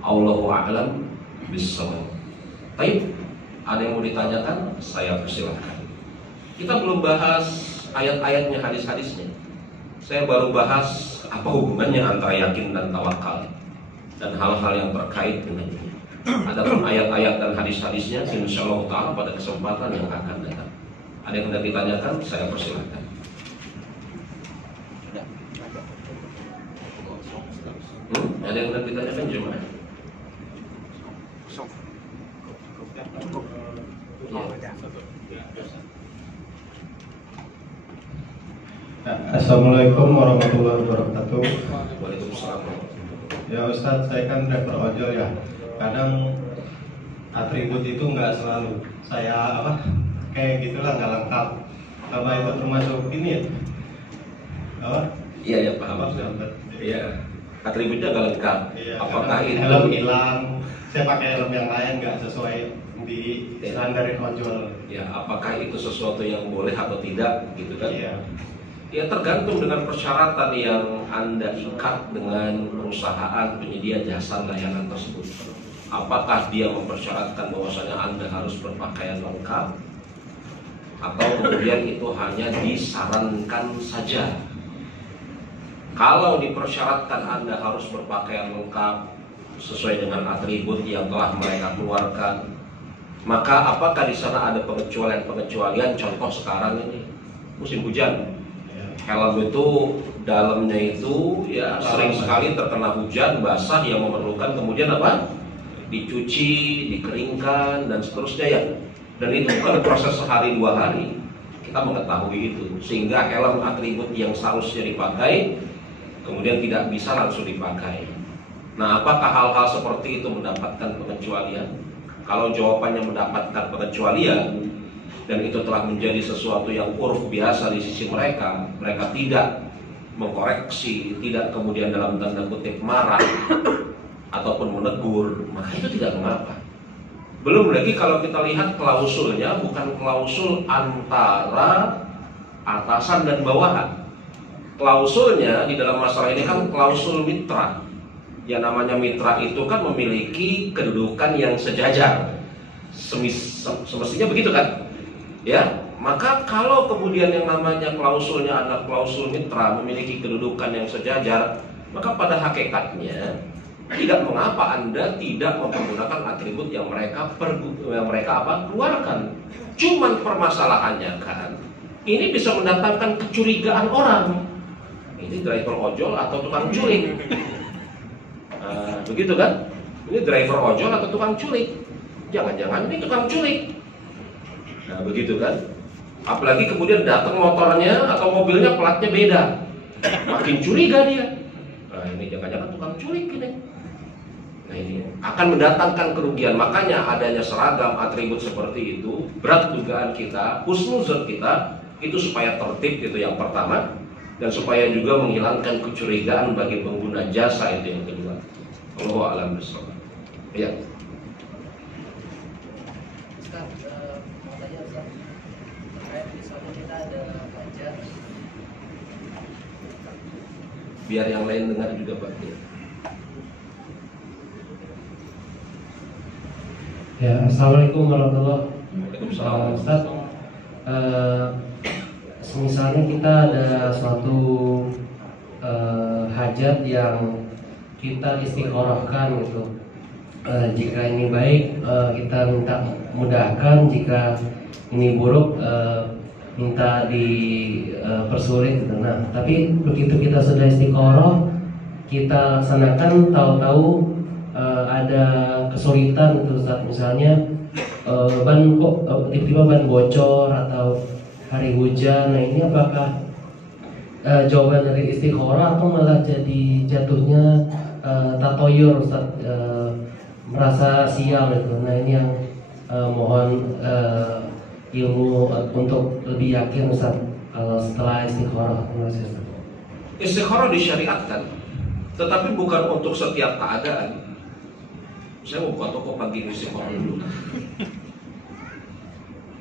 Allahu a'lam bishawab. Baik, ada yang mau ditanyakan? Saya persilahkan. Kita belum bahas ayat-ayatnya, hadis-hadisnya. Saya baru bahas apa hubungannya antara yakin dan tawakal dan hal-hal yang terkait dengannya. Adapun ayat-ayat dan hadis-hadisnya, insyaallah ta'ala pada kesempatan yang akan datang. Ada yang hendak ditanyakan? Saya persilahkan. Ada yang hendak ditanyakan jemaah? Assalamualaikum warahmatullahi wabarakatuh. Waalaikumsalam. Ya Ustadz, saya kan driver ojol ya. Kadang atribut itu nggak selalu saya kayak gitulah, nggak lengkap. Apa itu termasuk ini ya? Iya ya, paham. Iya. Atributnya nggak lengkap. Iya, apakah itu helm hilang? Saya pakai helm yang lain nggak sesuai di standarin ojol. Ya, apakah itu sesuatu yang boleh atau tidak, gitu kan? Iya. Ya, tergantung dengan persyaratan yang Anda ikat dengan perusahaan penyedia jasa layanan tersebut. Apakah dia mempersyaratkan bahwasanya Anda harus berpakaian lengkap, atau kemudian itu hanya disarankan saja? Kalau dipersyaratkan Anda harus berpakaian lengkap sesuai dengan atribut yang telah mereka keluarkan, maka apakah di sana ada pengecualian-pengecualian? Contoh sekarang ini musim hujan, helm itu dalamnya itu ya sering sekali terkena hujan basah yang memerlukan kemudian apa? Dicuci, dikeringkan dan seterusnya ya. Dan itu bukan proses sehari dua hari. Kita mengetahui itu sehingga helm atribut yang seharusnya dipakai kemudian tidak bisa langsung dipakai. Nah, apakah hal-hal seperti itu mendapatkan pengecualian? Kalau jawabannya mendapatkan pengecualian dan itu telah menjadi sesuatu yang uruf biasa di sisi mereka, mereka tidak mengkoreksi, tidak kemudian dalam tanda kutip marah ataupun menegur, maka itu tidak mengapa. Belum lagi kalau kita lihat klausulnya bukan klausul antara atasan dan bawahan. Klausulnya di dalam masalah ini kan klausul mitra. Yang namanya mitra itu kan memiliki kedudukan yang sejajar. Semestinya begitu kan? Ya, maka kalau kemudian yang namanya klausulnya adalah klausul mitra memiliki kedudukan yang sejajar, maka pada hakikatnya tidak mengapa Anda tidak mempergunakan atribut yang mereka keluarkan. Cuman permasalahannya kan, ini bisa mendatangkan kecurigaan orang. Ini driver ojol atau tukang culik? Begitu kan? Ini driver ojol atau tukang culik? Jangan-jangan ini tukang culik. Nah, begitu kan? Apalagi kemudian datang motornya atau mobilnya platnya beda, makin curiga dia. Nah, ini jangan-jangan tukang culik ini. Nah, ini akan mendatangkan kerugian. Makanya adanya seragam atribut seperti itu, berat dugaan kita, husnuzon kita itu supaya tertib, itu yang pertama, dan supaya juga menghilangkan kecurigaan bagi pengguna jasa, itu yang kedua. Allahu a'lam bishawab. Ya. Ustaz, mau tanya Ustaz, terkait misalnya kita ada hajat. Biar yang lain dengar juga Pak. Ya, assalamualaikum warahmatullahi Waalaikumsalam. Ustaz, misalnya kita ada suatu hajat yang kita istiqorohkan gitu. Jika ini baik, kita minta mudahkan. Jika ini buruk, minta dipersulit gitu. Nah, tapi begitu kita sudah istiqoroh, kita laksanakan, tahu-tahu ada kesulitan gitu Ustaz. Misalnya tiba-tiba ban bocor atau hari hujan. Nah, ini apakah jawaban dari istiqoroh atau malah jadi jatuhnya tatoyur Ustaz, merasa sial gitu. Nah, ini yang mohon ilmu untuk lebih yakin Ustaz kalau setelah istiqoroh. Terima kasih Ustaz. Istiqoroh disyariatkan, tetapi bukan untuk setiap keadaan. Saya mau buka toko pagi istiqoroh dulu.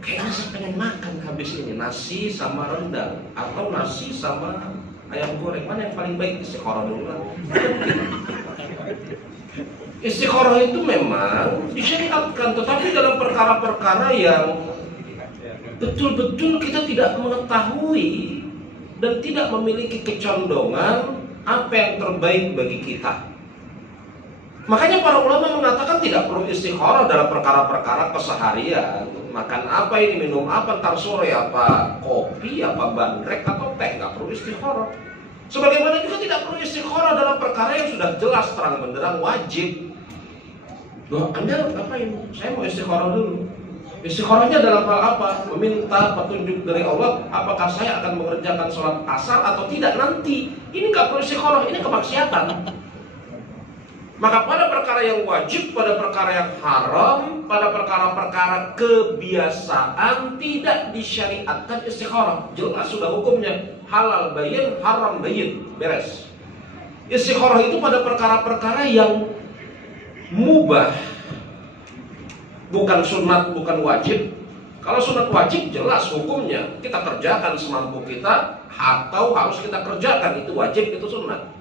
Kayaknya saya pengen makan habis ini nasi sama rendang atau nasi sama ayam goreng, mana yang paling baik? Istiqoroh dulu lah. Istiqoroh itu memang disyariatkan, tetapi dalam perkara-perkara yang betul-betul kita tidak mengetahui dan tidak memiliki kecondongan apa yang terbaik bagi kita. Makanya para ulama mengatakan tidak perlu istiqoroh dalam perkara-perkara keseharian. Makan apa ini, minum apa ntar sore, apa kopi, apa bandrek, atau teh, nggak perlu istiqoroh. Sebagaimana juga tidak perlu istiqoroh dalam perkara yang sudah jelas terang benderang wajib. Loh, Anda ngapain? Saya mau istiqoroh dulu. Istiqorohnya dalam hal apa? Meminta petunjuk dari Allah, apakah saya akan mengerjakan sholat asar atau tidak nanti. Ini nggak perlu istiqoroh, ini kemaksiatan. Maka pada perkara yang wajib, pada perkara yang haram, pada perkara-perkara kebiasaan tidak disyariatkan istiqoroh. Jelas sudah hukumnya, halal bayin, haram bayin, beres. Istiqoroh itu pada perkara-perkara yang mubah, bukan sunat, bukan wajib. Kalau sunat wajib jelas hukumnya, kita kerjakan semampu kita atau harus kita kerjakan, itu wajib, itu sunat.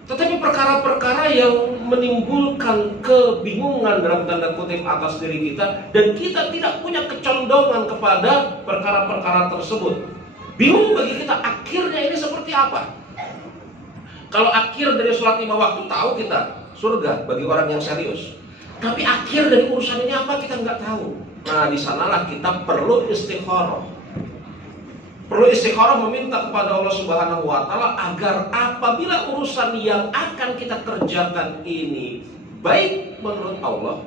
Tetapi perkara-perkara yang menimbulkan kebingungan dalam tanda kutip atas diri kita, dan kita tidak punya kecondongan kepada perkara-perkara tersebut, bingung bagi kita akhirnya ini seperti apa. Kalau akhir dari sholat 5 waktu tahu kita surga bagi orang yang serius, tapi akhir dari urusan ini apa kita nggak tahu. Nah, di sanalah kita perlu istiqoroh. Perlu perlu istikharah meminta kepada Allah Subhanahu wa taala agar apabila urusan yang akan kita kerjakan ini baik menurut Allah,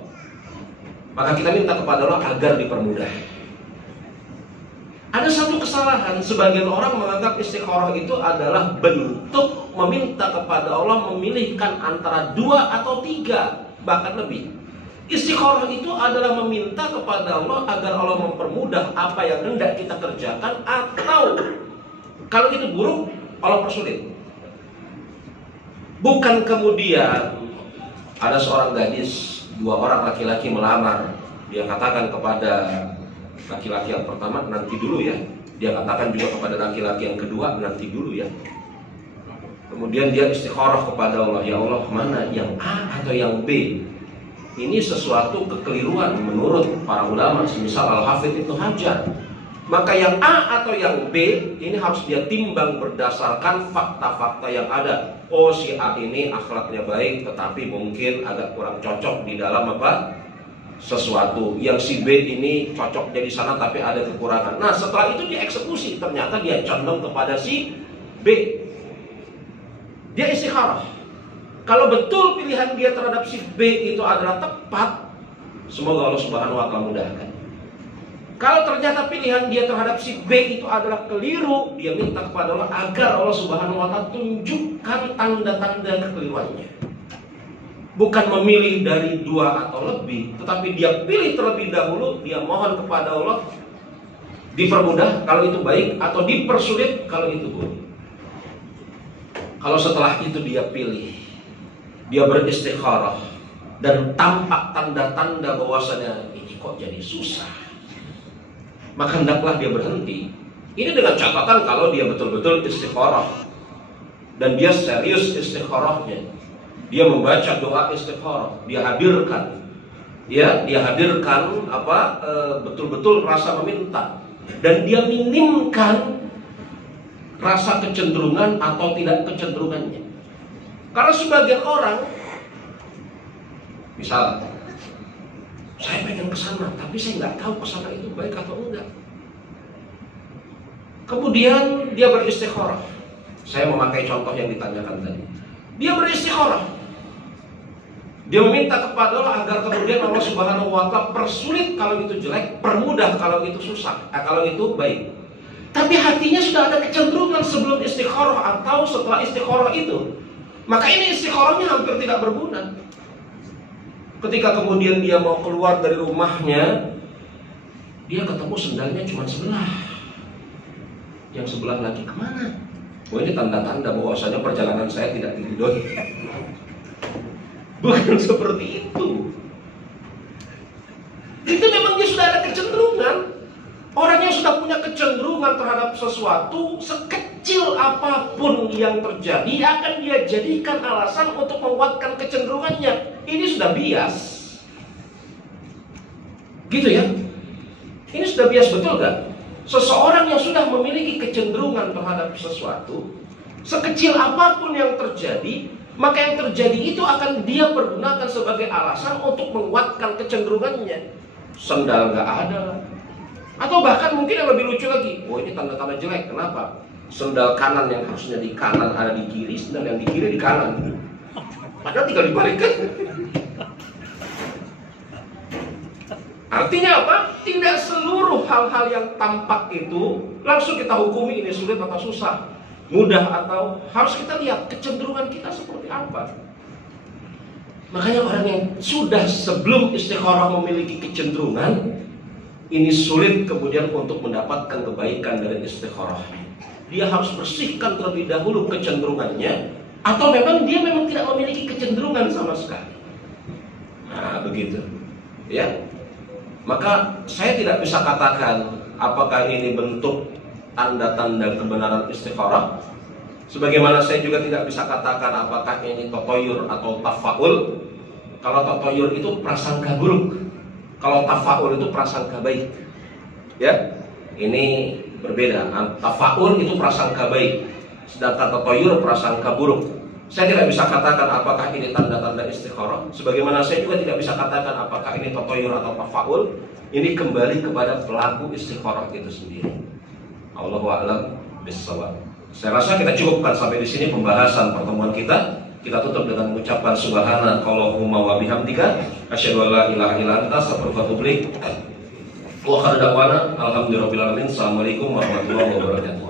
maka kita minta kepada Allah agar dipermudah. Ada satu kesalahan, sebagian orang menganggap istikharah itu adalah bentuk meminta kepada Allah memilihkan antara 2 atau 3 bahkan lebih. Istikharah itu adalah meminta kepada Allah agar Allah mempermudah apa yang hendak kita kerjakan, atau kalau itu buruk, Allah persulit. Bukan kemudian ada seorang gadis, 2 orang laki-laki melamar, dia katakan kepada laki-laki yang pertama, nanti dulu ya. Dia katakan juga kepada laki-laki yang kedua, nanti dulu ya. Kemudian dia istikharah kepada Allah, ya Allah, mana yang A atau yang B? Ini sesuatu kekeliruan menurut para ulama, semisal Al-Hafidz Ibnu Hajar. Maka yang A atau yang B ini harus dia timbang berdasarkan fakta-fakta yang ada. Oh, si A ini akhlaknya baik, tetapi mungkin agak kurang cocok di dalam apa? Sesuatu. Yang si B ini cocok di sana tapi ada kekurangan. Nah, setelah itu dieksekusi, ternyata dia condong kepada si B. Dia istikharah. Kalau betul pilihan dia terhadap si B itu adalah tepat, semoga Allah Subhanahu wa taala mudahkan. Kalau ternyata pilihan dia terhadap si B itu adalah keliru, dia minta kepada Allah agar Allah Subhanahu wa taala tunjukkan tanda-tanda kekeliruannya. Bukan memilih dari 2 atau lebih, tetapi dia pilih terlebih dahulu, dia mohon kepada Allah dipermudah kalau itu baik, atau dipersulit kalau itu buruk. Kalau setelah itu dia pilih, dia beristikharah dan tampak tanda-tanda bahwasanya ini kok jadi susah, maka hendaklah dia berhenti. Ini dengan catatan kalau dia betul-betul istikharah dan dia serius istikharahnya. Dia membaca doa istikharah, dia hadirkan, ya, dia hadirkan betul-betul rasa meminta, dan dia minimkan rasa kecenderungan atau tidak kecenderungannya. Karena sebagian orang, misal, saya pengen ke sana, tapi saya nggak tahu ke sana itu baik atau enggak. Kemudian dia beristikharah. Saya memakai contoh yang ditanyakan tadi. Dia beristikharah. Dia meminta kepada Allah agar kemudian Allah Subhanahu wa taala persulit kalau itu jelek, permudah kalau itu susah, kalau itu baik. Tapi hatinya sudah ada kecenderungan sebelum istikharah atau setelah istikharah itu. Maka ini istikharahnya hampir tidak berguna. Ketika kemudian dia mau keluar dari rumahnya, dia ketemu sendalnya cuma sebelah. Yang sebelah lagi kemana? Oh, ini tanda-tanda bahwasanya perjalanan saya tidak diridhoi. Bukan seperti itu. Itu memang dia sudah ada kecenderungan. Orang yang sudah punya kecenderungan terhadap sesuatu, sekecil apapun yang terjadi akan dia jadikan alasan untuk menguatkan kecenderungannya. Ini sudah bias. Gitu ya. Ini sudah bias, betul gak? Seseorang yang sudah memiliki kecenderungan terhadap sesuatu, sekecil apapun yang terjadi, maka yang terjadi itu akan dia pergunakan sebagai alasan untuk menguatkan kecenderungannya. Sendal gak ada. Atau bahkan mungkin yang lebih lucu lagi, oh ini tanda-tanda jelek, kenapa? Sendal kanan yang harusnya di kanan ada di kiri, sendal yang di kiri di kanan. Padahal tinggal dibalikkan. Artinya apa? Tidak seluruh hal-hal yang tampak itu langsung kita hukumi ini sulit atau susah, mudah atau, harus kita lihat kecenderungan kita seperti apa. Makanya orang yang sudah sebelum istikharah memiliki kecenderungan, ini sulit kemudian untuk mendapatkan kebaikan dari istikharah. Dia harus bersihkan terlebih dahulu kecenderungannya, atau memang dia tidak memiliki kecenderungan sama sekali. Nah, begitu. Ya. Maka saya tidak bisa katakan apakah ini bentuk tanda-tanda kebenaran istikharah. Sebagaimana saya juga tidak bisa katakan apakah ini tatoyur atau tafaul. Kalau tatoyur itu prasangka buruk, kalau tafaul itu prasangka baik. Ya, ini berbeda. Tafaul itu prasangka baik, sedangkan tatoyur prasangka buruk. Saya tidak bisa katakan apakah ini tanda-tanda istikharah. Sebagaimana saya juga tidak bisa katakan apakah ini tatoyur atau tafaul. Ini kembali kepada pelaku istikharah itu sendiri. Allahu a'lam bissawab. Saya rasa kita cukupkan sampai di sini pembahasan pertemuan kita. Kita tutup dengan mengucapkan subhanakallahumma wa bihamdika asyhadu an la ilaha illa anta astaghfiruka wa atubu ilaik. Wa akhiru da'wana alhamdulillahirabbil alamin. Assalamualaikum warahmatullahi wabarakatuh.